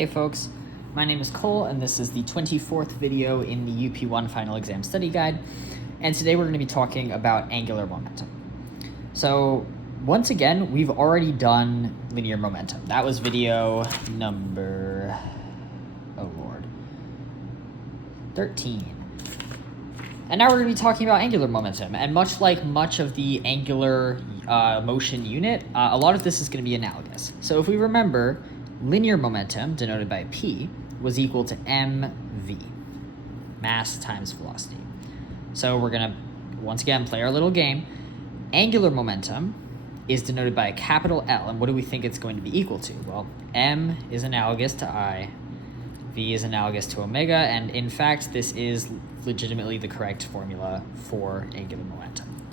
Hey folks, my name is Cole and this is the 24th video in the UP1 Final Exam Study Guide, and today we're going to be talking about angular momentum. So once again, we've already done linear momentum. That was video number, 13. And now we're going to be talking about angular momentum, and much like much of the angular motion unit, a lot of this is going to be analogous. So if we remember, linear momentum, denoted by P, was equal to mv, mass times velocity. So we're going to, once again, play our little game. Angular momentum is denoted by a capital L, and what do we think it's going to be equal to? Well, m is analogous to I, v is analogous to omega, and in fact, this is legitimately the correct formula for angular momentum.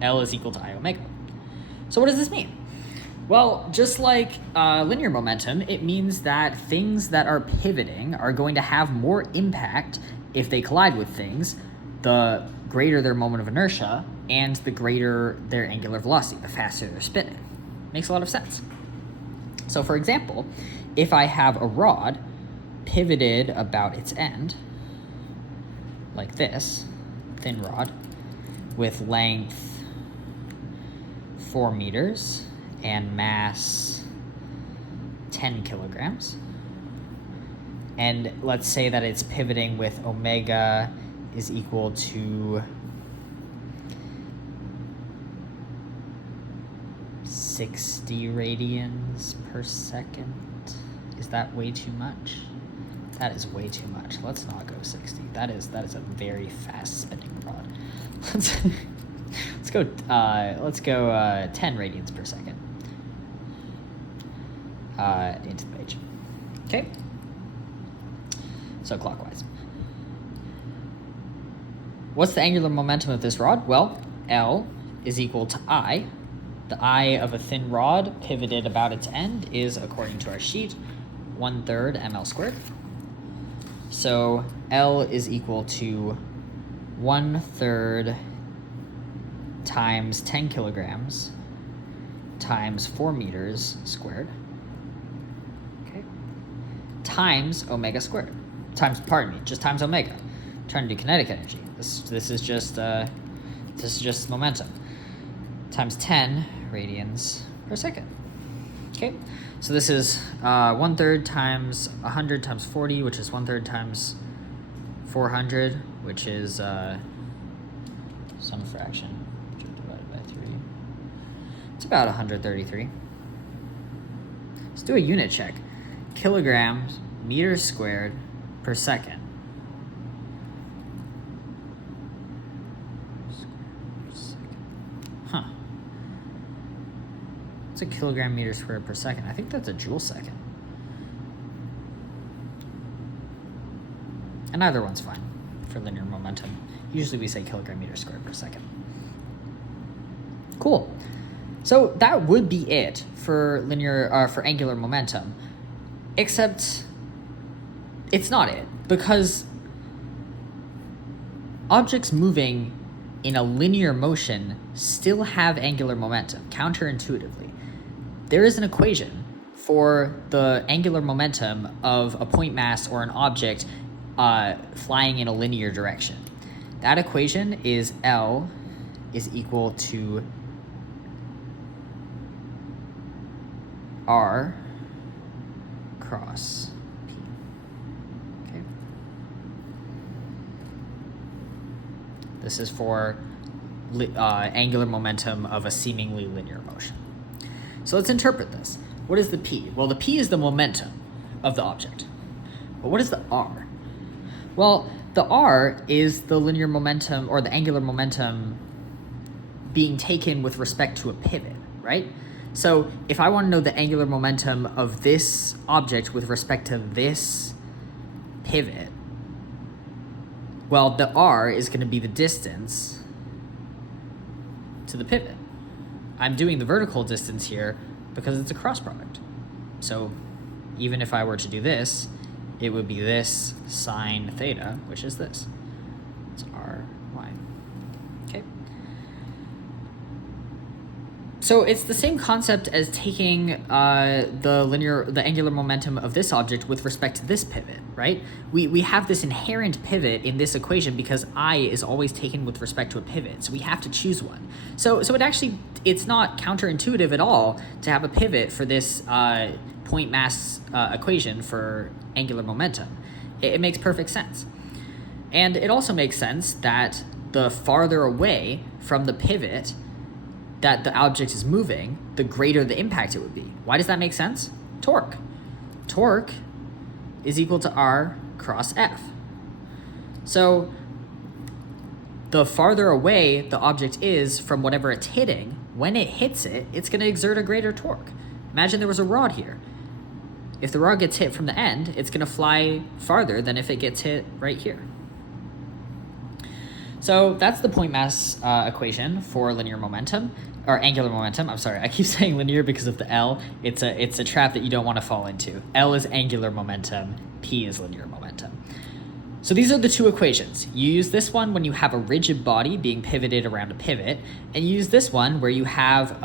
L is equal to I omega. So what does this mean? Well, just like linear momentum, it means that things that are pivoting are going to have more impact if they collide with things, the greater their moment of inertia and the greater their angular velocity, the faster they're spinning. Makes a lot of sense. So for example, if I have a rod pivoted about its end, like this, thin rod, with length 4 meters, and mass 10 kilograms. And let's say that it's pivoting with omega is equal to 60 radians per second. Is that way too much? That is way too much. Let's not go 60. That is a very fast spinning rod. Let's go 10 radians per second. Into the page. Okay. So clockwise. What's the angular momentum of this rod? Well, L is equal to I. The I of a thin rod pivoted about its end is, according to our sheet, 1/3 ml squared. So L is equal to 1/3 times 10 kilograms times 4 meters squared, okay, times omega squared, times omega. I'm trying to do kinetic energy. This is just momentum, times 10 radians per second. Okay, so this is 1/3 times 100 times 40, which is 1/3 times 400, which is some fraction divided by 3. It's about 133. Let's do a unit check. Kilograms meters squared per second. Huh. What's a kilogram meter squared per second? I think that's a joule second. And either one's fine for linear momentum. Usually we say kilogram meter squared per second. Cool. So that would be it for for angular momentum, except it's not it, because objects moving in a linear motion still have angular momentum, counterintuitively. There is an equation for the angular momentum of a point mass or an object flying in a linear direction. That equation is L is equal to R cross P. Okay. This is for angular momentum of a seemingly linear motion. So let's interpret this. What is the P? Well, the P is the momentum of the object. But what is the R? Well, the R is the linear momentum or the angular momentum being taken with respect to a pivot, right? So if I want to know the angular momentum of this object with respect to this pivot, well, the R is going to be the distance to the pivot. I'm doing the vertical distance here because it's a cross product. So even if I were to do this, it would be this sine theta, which is this. It's R, Y. Okay. So it's the same concept as taking the angular momentum of this object with respect to this pivot, right? We have this inherent pivot in this equation because I is always taken with respect to a pivot, so we have to choose one. So it's not counterintuitive at all to have a pivot for this point mass equation for angular momentum. It makes perfect sense. And it also makes sense that the farther away from the pivot that the object is moving, the greater the impact it would be. Why does that make sense? Torque. Torque is equal to R cross F. So the farther away the object is from whatever it's hitting, when it hits it, it's going to exert a greater torque. Imagine there was a rod here. If the rod gets hit from the end, it's going to fly farther than if it gets hit right here. So that's the point mass equation for linear momentum, or angular momentum. I'm sorry, I keep saying linear because of the L. It's a trap that you don't want to fall into. L is angular momentum, P is linear momentum. So these are the two equations. You use this one when you have a rigid body being pivoted around a pivot, and you use this one where you have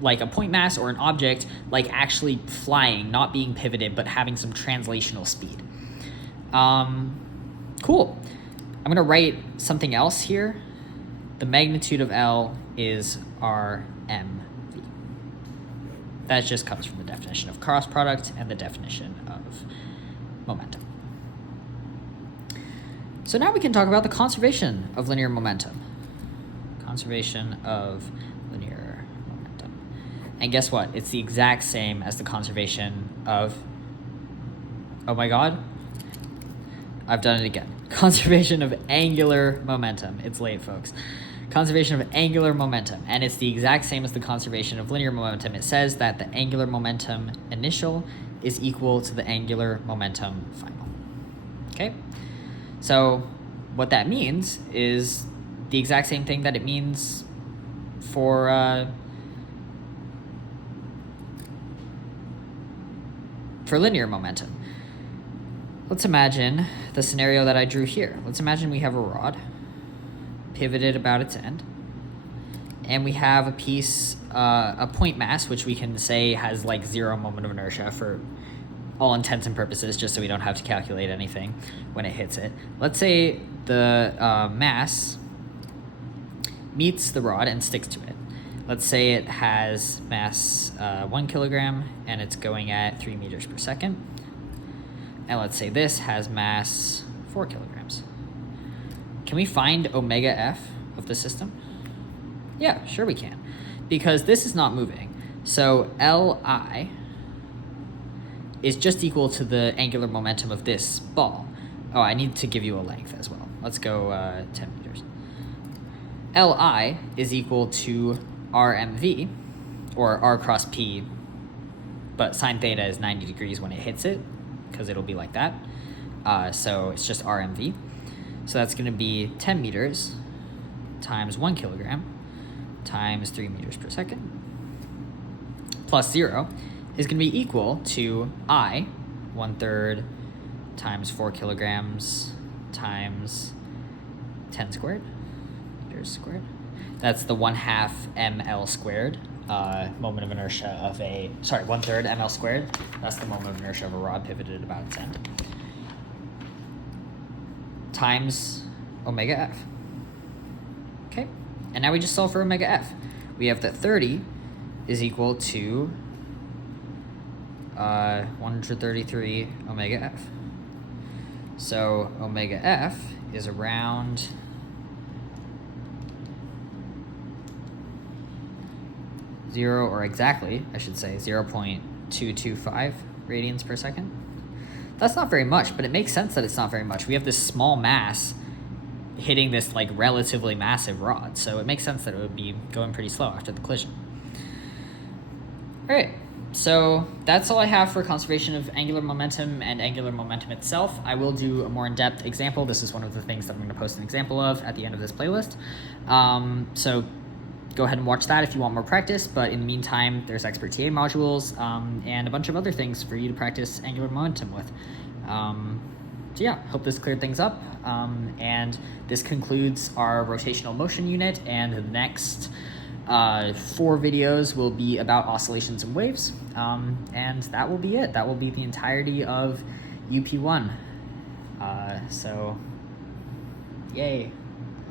like a point mass or an object like actually flying, not being pivoted, but having some translational speed. Cool. I'm going to write something else here. The magnitude of L is RMV. That just comes from the definition of cross product and the definition of momentum. So now we can talk about the conservation of linear momentum. Conservation of linear momentum. And guess what? It's the exact same as the conservation of... Oh my god. I've done it again. Conservation of angular momentum. It's late, folks. Conservation of angular momentum. And it's the exact same as the conservation of linear momentum. It says that the angular momentum initial is equal to the angular momentum final. Okay? So what that means is the exact same thing that it means for linear momentum. Let's imagine the scenario that I drew here. Let's imagine we have a rod pivoted about its end, and we have a piece, a point mass, which we can say has like 0 moment of inertia for all intents and purposes, just so we don't have to calculate anything when it hits it. Let's say the mass meets the rod and sticks to it. Let's say it has mass 1 kilogram and it's going at 3 meters per second. And let's say this has mass 4 kilograms. Can we find omega F of the system? Yeah, sure we can. Because this is not moving. So Li is just equal to the angular momentum of this ball. Oh, I need to give you a length as well. Let's go 10 meters. Li is equal to RMV, or R cross P, but sine theta is 90 degrees when it hits it, because it'll be like that. So it's just RMV. So that's going to be 10 meters times 1 kilogram times 3 meters per second plus 0 is going to be equal to I, 1/3 times 4 kilograms times 10 squared, meters squared. That's the 1/2 ml squared. Moment of inertia of 1/3 ml squared. That's the moment of inertia of a rod pivoted about its end. Times omega F. Okay, and now we just solve for omega F. We have that 30 is equal to 133 omega F. So omega F is around 0, or exactly, I should say, 0.225 radians per second. That's not very much, but it makes sense that it's not very much. We have this small mass hitting this like relatively massive rod, so it makes sense that it would be going pretty slow after the collision. All right, so that's all I have for conservation of angular momentum and angular momentum itself. I will do a more in-depth example. This is one of the things that I'm going to post an example of at the end of this playlist. So go ahead and watch that if you want more practice, but in the meantime, there's expert TA modules and a bunch of other things for you to practice angular momentum with. So yeah, hope this cleared things up, and this concludes our rotational motion unit, and the next 4 videos will be about oscillations and waves, and that will be it. That will be the entirety of UP1. So, yay.